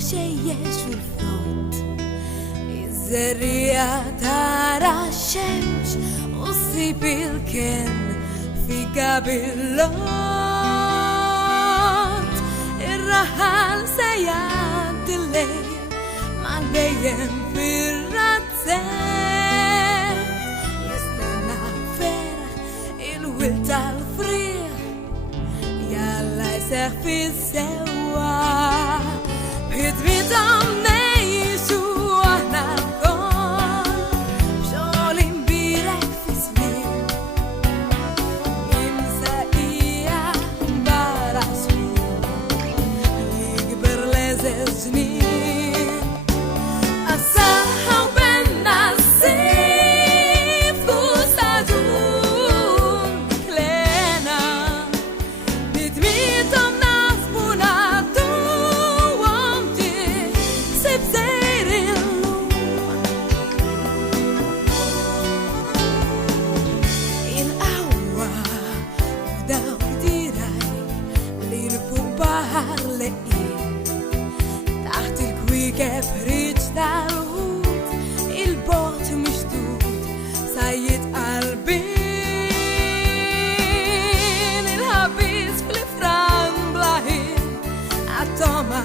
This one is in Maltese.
שיש ולפות זריע תרא שמש וסיביל כן פיגה בלוט الرحل سيعدلي مع البيان في الرتات يستنى فرح الولد الفريح يلا يسخ في السوا بيدمي دمني يسوع نكون شغلين بيرك في سبيل يمسى إياه براسي يكبر لززني الصحة وبالنصيب وصادون كلنا بتميتهم نصبونا دوامتي سيب زير اللون القوة وداو ديراي ليرفو بحر لقيه تحت الكويكة فريج داروت البوت مشدود سيد قلبين الهبيس في الفران بلاهين عالطمع